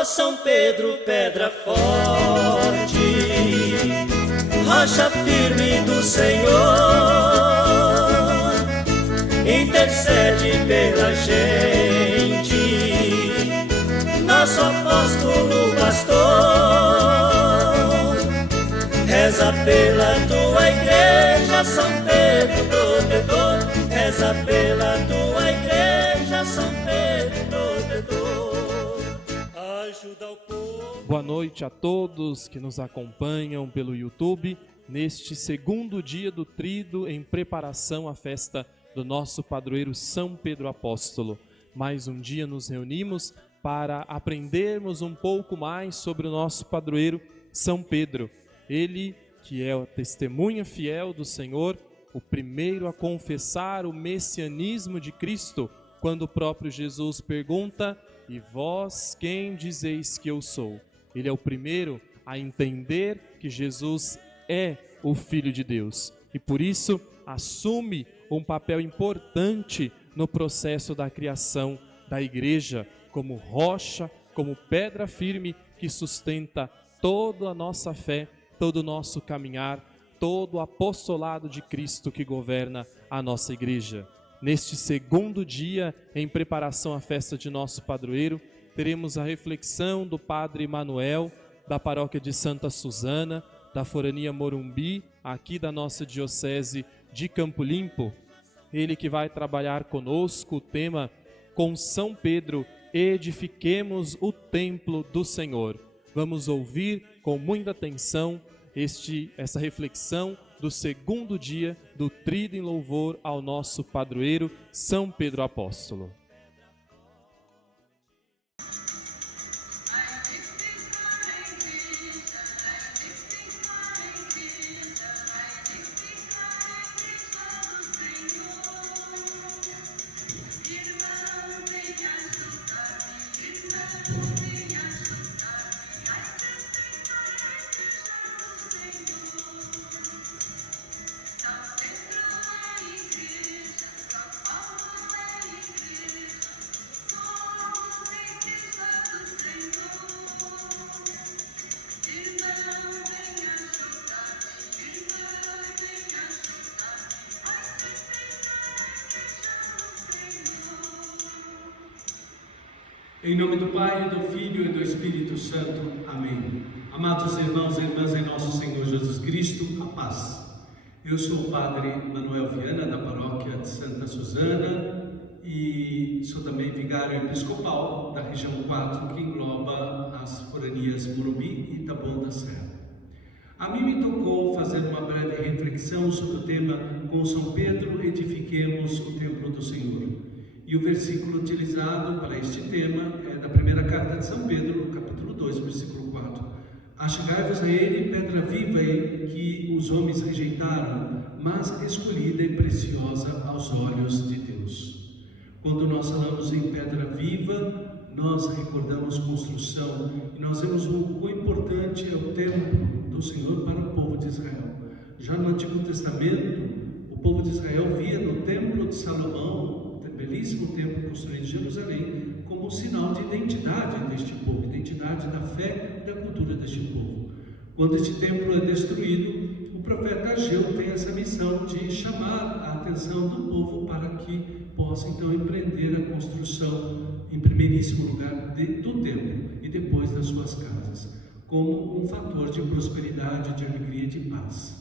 Ó São Pedro, pedra forte, rocha firme do Senhor, intercede pela gente, nosso apóstolo pastor. Reza pela tua igreja, São Pedro protetor. Reza pela tua igreja, São Pedro protetor. Ajuda o povo. Boa noite a todos que nos acompanham pelo YouTube neste segundo dia do Tríduo em preparação à festa do nosso padroeiro São Pedro Apóstolo. Mais um dia nos reunimos para aprendermos um pouco mais sobre o nosso padroeiro São Pedro. Ele que é a testemunha fiel do Senhor, o primeiro a confessar o messianismo de Cristo, quando o próprio Jesus pergunta: e vós quem dizeis que eu sou? Ele é o primeiro a entender que Jesus é o Filho de Deus e por isso assume um papel importante no processo da criação da igreja, como rocha, como pedra firme que sustenta toda a nossa fé, todo o nosso caminhar, todo o apostolado de Cristo que governa a nossa igreja. Neste segundo dia, em preparação à festa de nosso padroeiro, teremos a reflexão do Padre Manuel, da paróquia de Santa Suzana, da Forania Morumbi, aqui da nossa diocese de Campo Limpo. Ele que vai trabalhar conosco o tema com São Pedro, edifiquemos o templo do Senhor. Vamos ouvir com muita atenção essa reflexão do segundo dia do Tríduo em louvor ao nosso padroeiro São Pedro Apóstolo. Em nome do Pai, do Filho e do Espírito Santo. Amém. Amados irmãos e irmãs em nosso Senhor Jesus Cristo, a paz. Eu sou o Padre Manuel Viana, da paróquia de Santa Suzana, e sou também vigário episcopal da região 4, que engloba as foranias Morumbi e Taboão da Serra. A mim me tocou fazer uma breve reflexão sobre o tema com São Pedro, edifiquemos o templo do Senhor. E o versículo utilizado para este tema é da primeira carta de São Pedro, no capítulo 2, versículo 4. Achegai-vos a ele, pedra viva que os homens rejeitaram, mas escolhida e preciosa aos olhos de Deus. Quando nós falamos em pedra viva, nós recordamos construção e nós vemos o quão importante é o templo do Senhor para o povo de Israel. Já no Antigo Testamento, o povo de Israel via no templo de Salomão, belíssimo templo construído em Jerusalém, como sinal de identidade deste povo, identidade da fé e da cultura deste povo. Quando este templo é destruído, o profeta Ageu tem essa missão de chamar a atenção do povo para que possa então empreender a construção, em primeiríssimo lugar, do templo e depois das suas casas, como um fator de prosperidade, de alegria e de paz.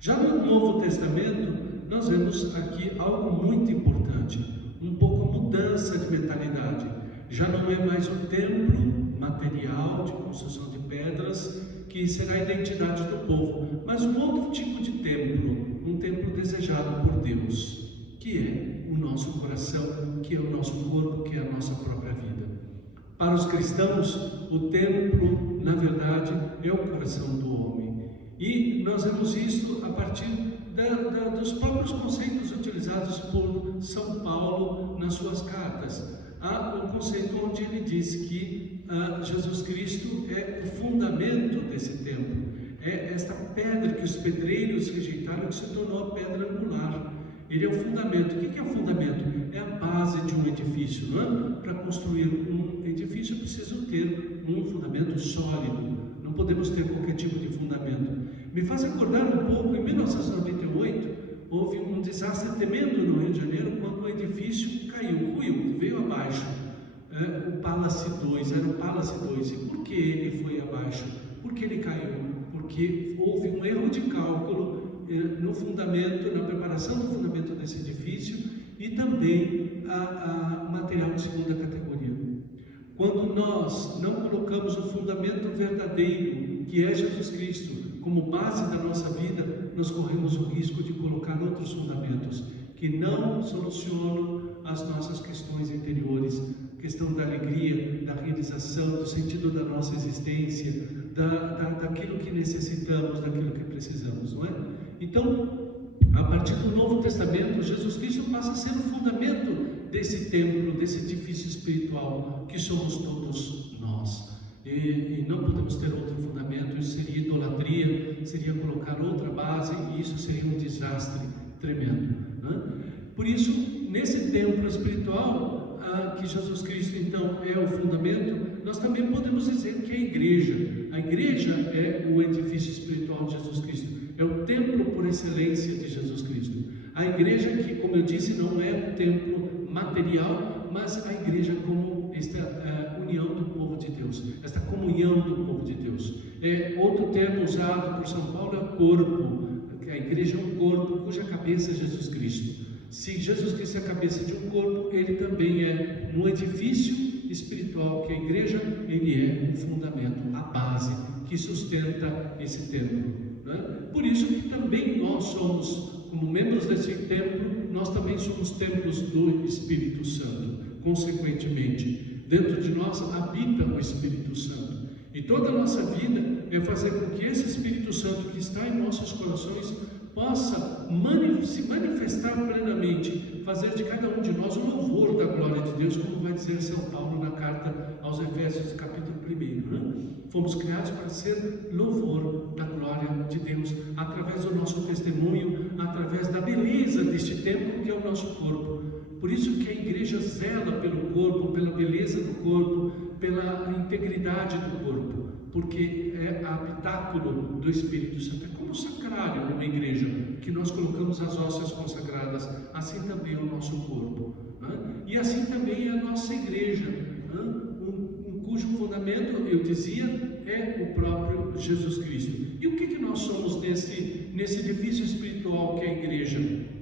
Já no Novo Testamento, nós vemos aqui algo muito importante, um pouco a mudança de mentalidade. Já não é mais o templo material de construção de pedras que será a identidade do povo, mas um outro tipo de templo, um templo desejado por Deus, que é o nosso coração, que é o nosso corpo, que é a nossa própria vida. Para os cristãos, o templo, na verdade, é o coração do homem. E nós vemos isso a partir dos próprios conceitos utilizados por São Paulo nas suas cartas. Há um conceito onde ele diz que Jesus Cristo é o fundamento desse templo, é esta pedra que os pedreiros rejeitaram que se tornou a pedra angular. Ele é o fundamento. O que é o fundamento? É a base de um edifício, não é? Para construir um edifício, eu preciso ter um fundamento sólido. Não podemos ter qualquer tipo de fundamento. Me faz recordar um pouco, em 1998, houve um desastre tremendo no Rio de Janeiro, quando o edifício caiu, ruiu, veio abaixo. O Palace 2, era o Palace 2. E por que ele foi abaixo? Porque ele caiu? Porque houve um erro de cálculo no fundamento, na preparação do fundamento desse edifício e também a material de segunda categoria. Quando nós não colocamos o fundamento verdadeiro, que é Jesus Cristo, como base da nossa vida, nós corremos o risco de colocar outros fundamentos que não solucionam as nossas questões interiores, questão da alegria, da realização, do sentido da nossa existência, daquilo que necessitamos, daquilo que precisamos, não é? Então, a partir do Novo Testamento, Jesus Cristo passa a ser o fundamento desse templo, desse edifício espiritual que somos todos nós. E não podemos ter outro fundamento, isso seria idolatria, seria colocar outra base, e isso seria um desastre tremendo, né? Por isso, nesse templo espiritual, que Jesus Cristo então é o fundamento, nós também podemos dizer que a igreja é o edifício espiritual de Jesus Cristo, é o templo por excelência de Jesus Cristo. A igreja que, como eu disse, não é um templo material, mas a igreja como esta união do povo de Deus, esta comunhão do povo de Deus. Outro termo usado por São Paulo é o corpo. A igreja é um corpo cuja cabeça é Jesus Cristo. Se Jesus Cristo é a cabeça de um corpo, ele também é um edifício espiritual, que a igreja, ele é o fundamento, a base que sustenta esse templo, né? Por isso que também nós somos, como membros desse templo, nós também somos templos do Espírito Santo. Consequentemente, dentro de nós habita o Espírito Santo. E toda a nossa vida é fazer com que esse Espírito Santo que está em nossos corações possa se manifestar plenamente, fazer de cada um de nós um louvor da glória de Deus, como vai dizer São Paulo na carta aos Efésios, capítulo 1, né? Fomos criados para ser louvor da glória de Deus, através do nosso testemunho, através da beleza deste templo que é o nosso corpo. Por isso que a igreja zela pelo corpo, pela beleza do corpo, pela integridade do corpo, porque é habitáculo do Espírito Santo. É como o sacrário numa igreja, que nós colocamos as hóstias consagradas, assim também é o nosso corpo, né? E assim também é a nossa igreja, né? Cujo fundamento, eu dizia, é o próprio Jesus Cristo. E o que nós somos nesse edifício espiritual que é a igreja?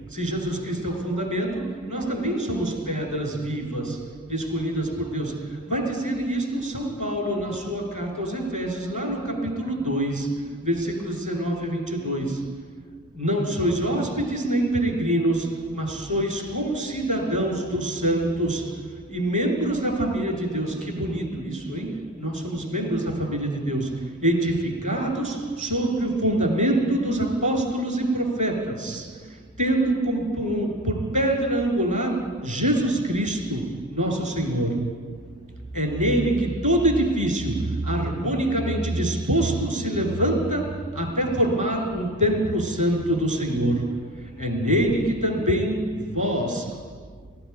Se Jesus Cristo é o fundamento, nós também somos pedras vivas, escolhidas por Deus. Vai dizer isto São Paulo na sua carta aos Efésios, lá no capítulo 2, versículos 19 a 22. Não sois hóspedes nem peregrinos, mas sois concidadãos dos santos e membros da família de Deus. Que bonito isso, hein? Nós somos membros da família de Deus, edificados sobre o fundamento dos apóstolos e profetas, tendo por pedra angular Jesus Cristo, nosso Senhor. É nele que todo edifício, harmonicamente disposto, se levanta até formar um templo santo do Senhor. É nele que também vós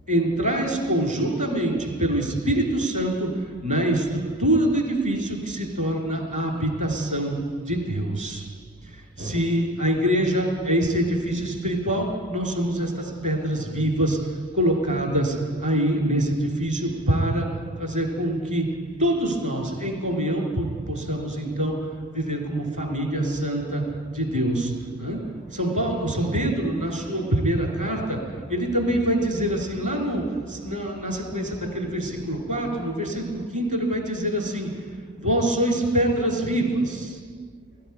entrais conjuntamente pelo Espírito Santo na estrutura do edifício que se torna a habitação de Deus. Se a igreja é esse edifício espiritual, nós somos estas pedras vivas colocadas aí nesse edifício para fazer com que todos nós, em comunhão, possamos então viver como família santa de Deus, né? São Pedro, na sua primeira carta, ele também vai dizer assim, lá na sequência daquele versículo 4, no versículo 5, ele vai dizer assim: vós sois pedras vivas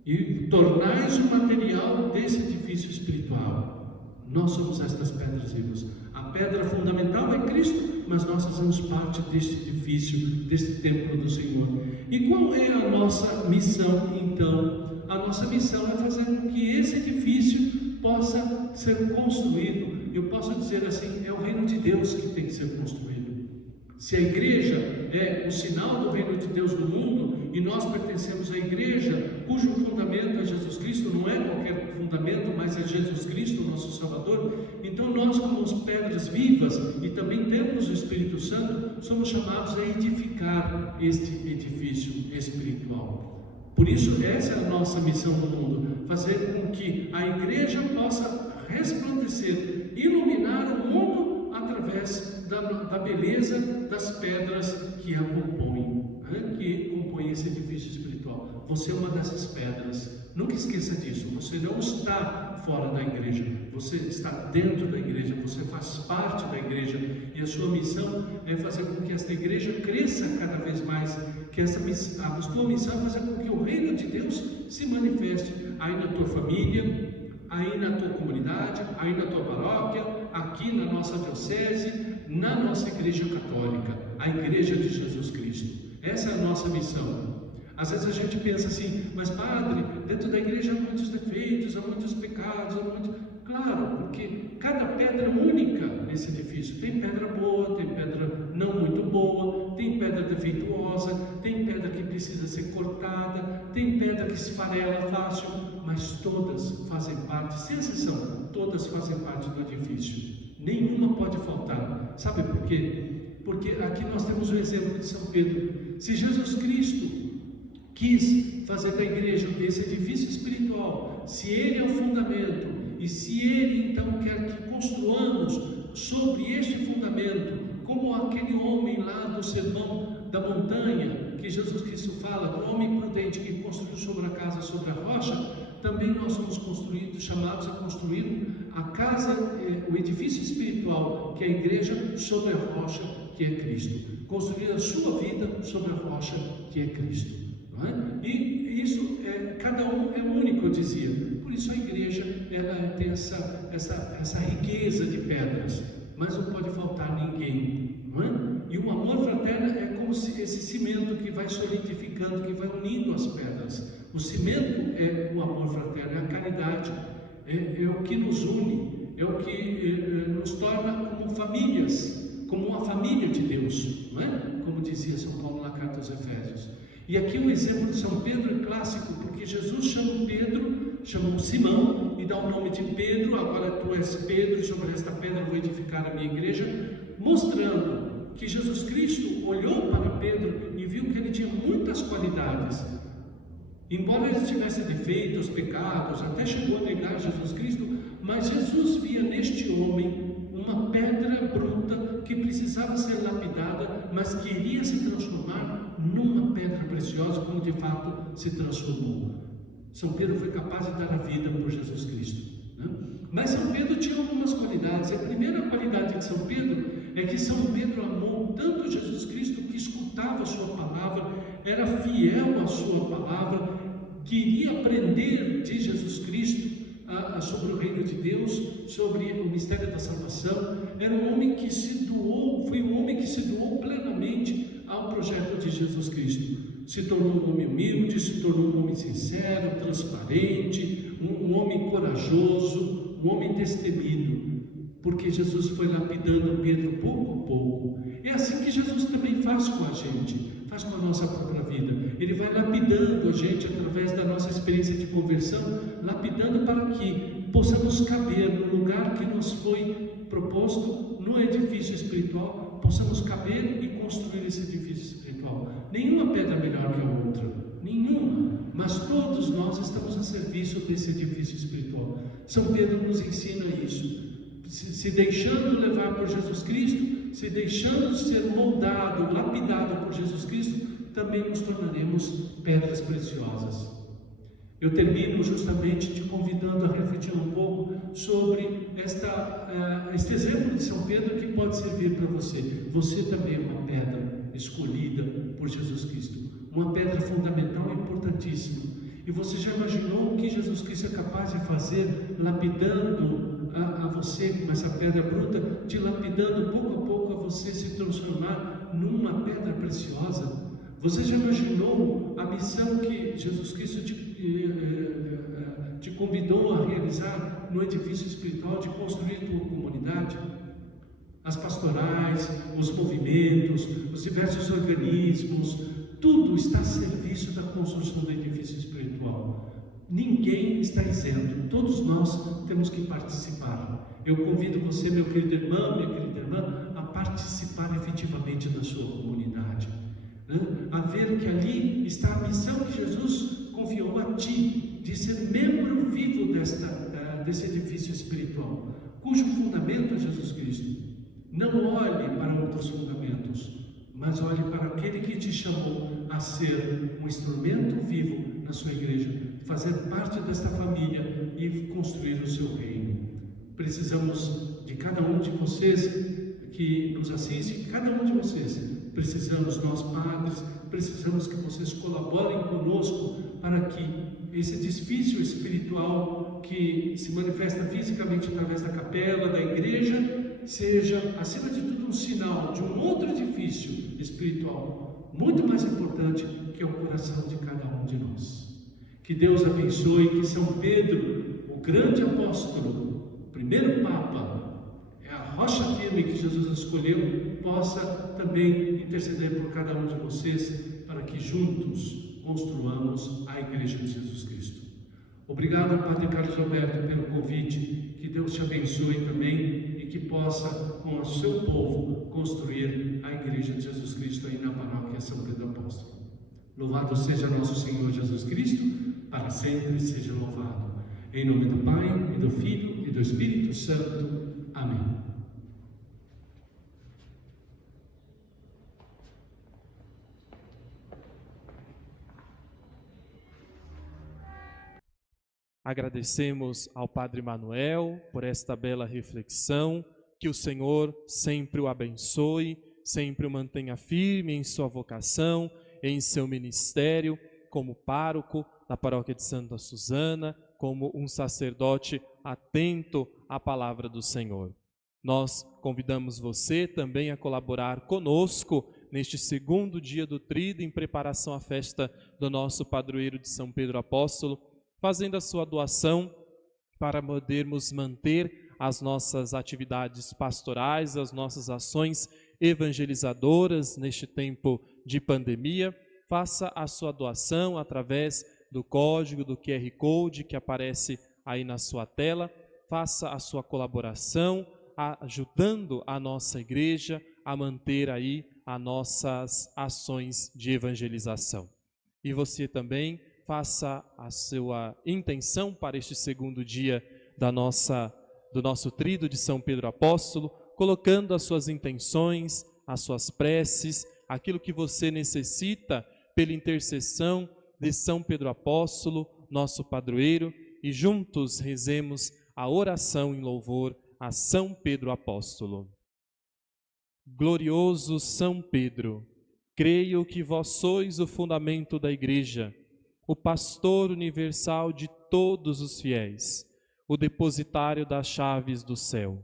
e tornais o material desse edifício espiritual. Nós somos estas pedras vivas. A pedra fundamental é Cristo, mas nós fazemos parte deste edifício, deste templo do Senhor. E qual é a nossa missão então? A nossa missão é fazer com que esse edifício possa ser construído. Eu posso dizer assim, é o reino de Deus que tem que ser construído. Se a igreja é o sinal do reino de Deus no mundo, e nós pertencemos à igreja, cujo fundamento é Jesus Cristo, não é qualquer fundamento, mas é Jesus Cristo, nosso Salvador, então nós, como as pedras vivas e também templos do Espírito Santo, somos chamados a edificar este edifício espiritual. Por isso, essa é a nossa missão no mundo, fazer com que a igreja possa resplandecer, iluminar o mundo através da beleza das pedras que a compõem, né? Que compõem esse edifício espiritual. Você é uma dessas pedras. Nunca esqueça disso. Você não está fora da igreja, você está dentro da igreja, você faz parte da igreja, e a sua missão é fazer com que esta igreja cresça cada vez mais, que a tua missão é fazer com que o reino de Deus se manifeste aí na tua família, aí na tua comunidade, aí na tua paróquia, aqui na nossa diocese, na nossa igreja católica, a igreja de Jesus Cristo. Essa é a nossa missão. Às vezes a gente pensa assim, mas padre, dentro da igreja há muitos defeitos, há muitos pecados, Claro, porque cada pedra é única nesse edifício. Tem pedra boa, tem pedra não muito boa, tem pedra defeituosa, tem pedra que precisa ser cortada, tem pedra que se esfarela fácil, mas todas fazem parte, sem exceção, todas fazem parte do edifício. Nenhuma pode faltar. Sabe por quê? Porque aqui nós temos o exemplo de São Pedro. Se Jesus Cristo quis fazer da igreja esse edifício espiritual, se Ele é o fundamento, e se Ele então quer que construamos sobre este fundamento, como aquele homem lá do sermão da montanha, que Jesus Cristo fala, do homem prudente que construiu sobre a casa, sobre a rocha, também nós somos chamados a construir a casa, o edifício espiritual, que é a igreja, sobre a rocha, que é Cristo. Construir a sua vida sobre a rocha, que é Cristo. Não é? E isso, cada um é único, eu dizia. Por isso a igreja, ela tem essa riqueza de pedras, mas não pode faltar ninguém. Não é? E o amor fraterno é como se esse cimento que vai solidificando, que vai unindo as pedras. O cimento é o amor fraterno, é a caridade, é o que nos une, é o que nos torna como famílias, como uma família de Deus, não é? Como dizia São Paulo na carta aos Efésios. E aqui o exemplo de São Pedro é clássico, porque Jesus chama Pedro, chamou Simão e dá o nome de Pedro. Agora tu és Pedro, e sobre esta pedra vou edificar a minha igreja, mostrando que Jesus Cristo olhou para Pedro e viu que ele tinha muitas qualidades. Embora ele tivesse defeitos, pecados, até chegou a negar Jesus Cristo, mas Jesus via neste homem uma pedra bruta que precisava ser lapidada, mas que iria se transformar numa pedra preciosa, como de fato se transformou. São Pedro foi capaz de dar a vida por Jesus Cristo, né? Mas São Pedro tinha algumas qualidades. A primeira qualidade de São Pedro é que São Pedro amou tanto Jesus Cristo que escutava a sua palavra, era fiel à sua palavra, queria aprender de Jesus Cristo sobre o reino de Deus, sobre o mistério da salvação. Era um homem que se doou, foi um homem que se doou plenamente ao projeto de Jesus Cristo. Se tornou um homem humilde, se tornou um homem sincero, transparente, um homem corajoso, um homem destemido, porque Jesus foi lapidando Pedro pouco a pouco. É assim que Jesus também faz com a gente, faz com a nossa própria vida. Ele vai lapidando a gente através da nossa experiência de conversão, lapidando para que possamos caber no lugar que nos foi proposto no edifício espiritual, possamos caber e construir esse edifício espiritual. Nenhuma pedra é melhor que a outra, nenhuma, mas todos nós estamos a serviço desse edifício espiritual. São Pedro nos ensina isso, se deixando levar por Jesus Cristo, se deixando ser moldado, lapidado por Jesus Cristo, também nos tornaremos pedras preciosas. Eu termino justamente te convidando a refletir um pouco sobre este exemplo de São Pedro que pode servir para você. Você também é uma pedra escolhida por Jesus Cristo, uma pedra fundamental e importantíssima. E você já imaginou o que Jesus Cristo é capaz de fazer, lapidando a você com essa pedra bruta, te lapidando pouco a pouco a você se transformar numa pedra preciosa? Você já imaginou a missão que Jesus Cristo te convidou a realizar no edifício espiritual, de construir tua comunidade? As pastorais, os movimentos, os diversos organismos, tudo está a serviço da construção do edifício espiritual. Ninguém está isento, todos nós temos que participar. Eu convido você, meu querido irmão, minha querida irmã, a participar efetivamente da sua comunidade, né? A ver que ali está a missão que Jesus confiou a ti, de ser membro vivo desse edifício espiritual, cujo fundamento é Jesus Cristo. Não olhe para outros fundamentos, mas olhe para aquele que te chamou a ser um instrumento vivo na sua igreja, fazer parte desta família e construir o seu reino. Precisamos de cada um de vocês que nos assiste, cada um de vocês. Precisamos, nós padres, precisamos que vocês colaborem conosco para que esse edifício espiritual que se manifesta fisicamente através da capela, da igreja, seja, acima de tudo, um sinal de um outro edifício espiritual, muito mais importante, que é o coração de cada um de nós. Que Deus abençoe, que São Pedro, o grande apóstolo, o primeiro Papa, é a rocha firme que Jesus escolheu, possa também interceder por cada um de vocês, para que juntos construamos a Igreja de Jesus Cristo. Obrigado, Padre Carlos Alberto, pelo convite. Que Deus te abençoe também e que possa, com o seu povo, construir a Igreja de Jesus Cristo aí na paróquia São Pedro Apóstolo. Louvado seja nosso Senhor Jesus Cristo, para sempre seja louvado. Em nome do Pai, e do Filho, e do Espírito Santo. Amém. Agradecemos ao Padre Manuel por esta bela reflexão, que o Senhor sempre o abençoe, sempre o mantenha firme em sua vocação, em seu ministério, como pároco da paróquia de Santa Susana, como um sacerdote atento à palavra do Senhor. Nós convidamos você também a colaborar conosco neste segundo dia do Tríduo, em preparação à festa do nosso padroeiro de São Pedro Apóstolo, fazendo a sua doação para podermos manter as nossas atividades pastorais, as nossas ações evangelizadoras neste tempo de pandemia. Faça a sua doação através do código do QR Code que aparece aí na sua tela. Faça a sua colaboração, ajudando a nossa igreja a manter aí as nossas ações de evangelização. E você também faça a sua intenção para este segundo dia do nosso Tríduo de São Pedro Apóstolo, colocando as suas intenções, as suas preces, aquilo que você necessita pela intercessão de São Pedro Apóstolo, nosso padroeiro, e juntos rezemos a oração em louvor a São Pedro Apóstolo. Glorioso São Pedro, creio que vós sois o fundamento da Igreja, o pastor universal de todos os fiéis, o depositário das chaves do céu,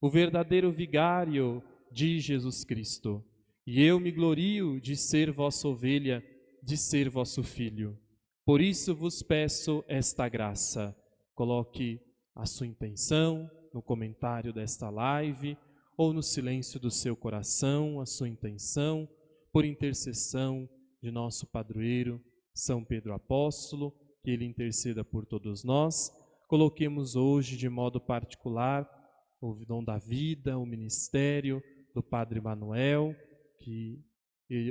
o verdadeiro vigário de Jesus Cristo. E eu me glorio de ser vossa ovelha, de ser vosso filho. Por isso vos peço esta graça. Coloque a sua intenção no comentário desta live ou no silêncio do seu coração, a sua intenção por intercessão de nosso padroeiro, São Pedro Apóstolo, que ele interceda por todos nós. Coloquemos hoje de modo particular o dom da vida, o ministério do Padre Manuel, que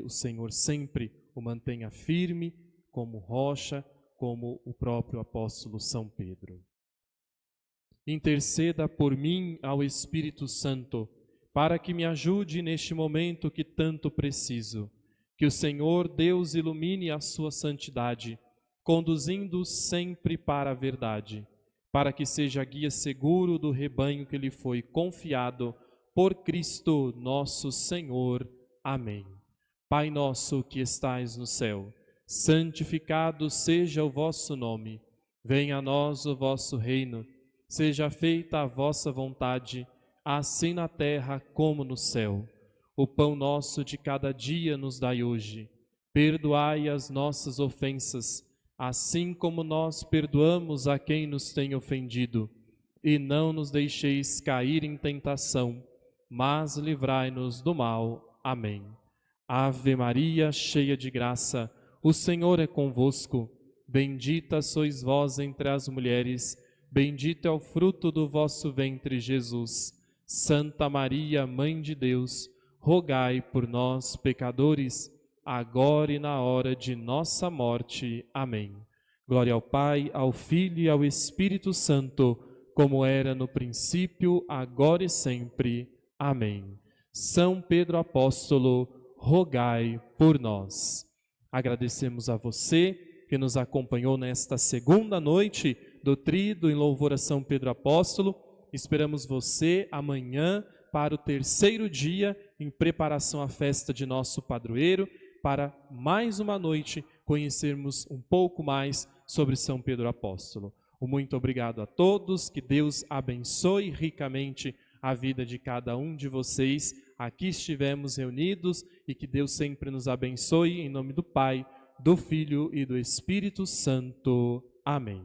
o Senhor sempre o mantenha firme como rocha, como o próprio apóstolo São Pedro. Interceda por mim ao Espírito Santo, para que me ajude neste momento que tanto preciso. Que o Senhor Deus ilumine a sua santidade, conduzindo-o sempre para a verdade, para que seja guia seguro do rebanho que lhe foi confiado por Cristo nosso Senhor. Amém. Pai nosso que estais no céu, santificado seja o vosso nome. Venha a nós o vosso reino. Seja feita a vossa vontade, assim na terra como no céu. O pão nosso de cada dia nos dai hoje. Perdoai as nossas ofensas, assim como nós perdoamos a quem nos tem ofendido. E não nos deixeis cair em tentação, mas livrai-nos do mal. Amém. Ave Maria, cheia de graça, o Senhor é convosco. Bendita sois vós entre as mulheres, bendito é o fruto do vosso ventre, Jesus. Santa Maria, Mãe de Deus, rogai por nós, pecadores, agora e na hora de nossa morte. Amém. Glória ao Pai, ao Filho e ao Espírito Santo, como era no princípio, agora e sempre. Amém. São Pedro Apóstolo, rogai por nós. Agradecemos a você que nos acompanhou nesta segunda noite do Tríduo em louvor a São Pedro Apóstolo. Esperamos você amanhã para o terceiro dia em preparação à festa de nosso padroeiro, para mais uma noite conhecermos um pouco mais sobre São Pedro Apóstolo. Um muito obrigado a todos, que Deus abençoe ricamente a vida de cada um de vocês. Aqui estivemos reunidos e que Deus sempre nos abençoe, em nome do Pai, do Filho e do Espírito Santo. Amém.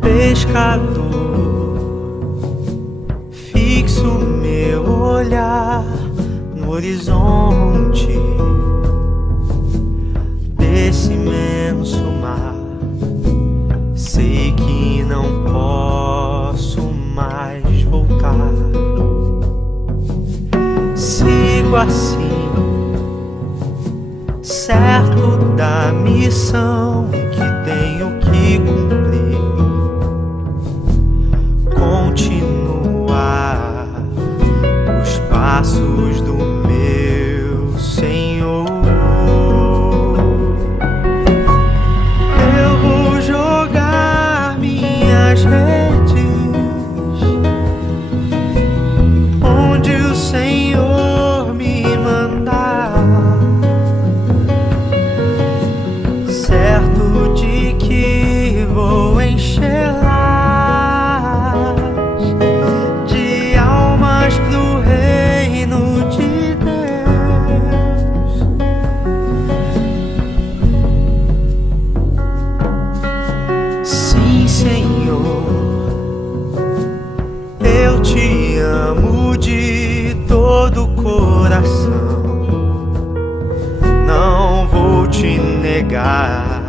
Pescador, fixo meu olhar no horizonte desse imenso mar. Sei que não posso mais voltar. Sigo assim, certo da missão que tenho que cumprir. Continuar os passos do meu Senhor. Eu vou jogar minhas redes onde o Senhor me mandar, certo de que vou encher pro reino de Deus. Sim, Senhor, eu te amo de todo o coração. Não vou te negar,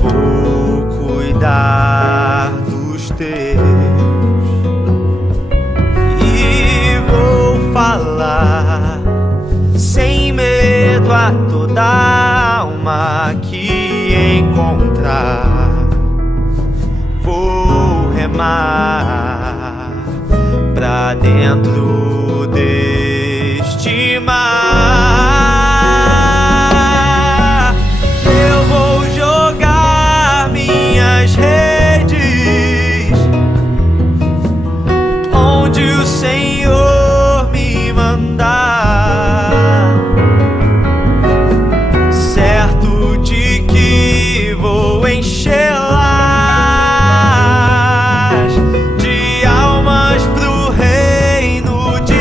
vou cuidar dos teus. Falar sem medo a toda alma que encontrar. Vou remar pra dentro deste mar. Eu vou jogar minhas redes onde o Senhor certo de que vou enchê-las de almas pro reino de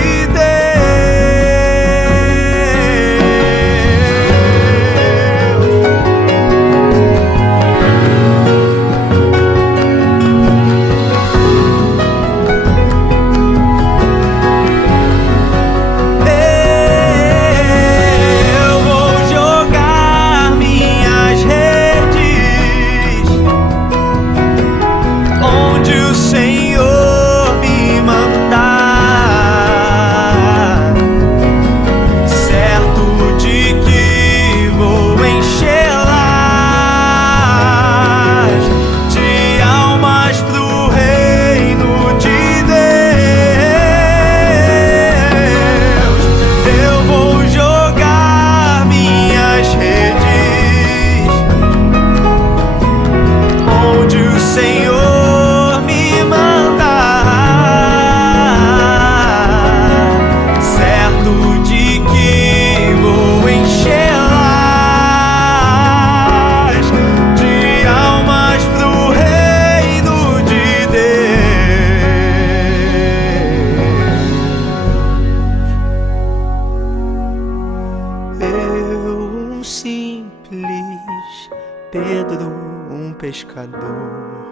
simples pescador,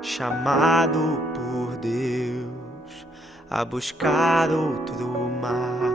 chamado por Deus a buscar outro mar.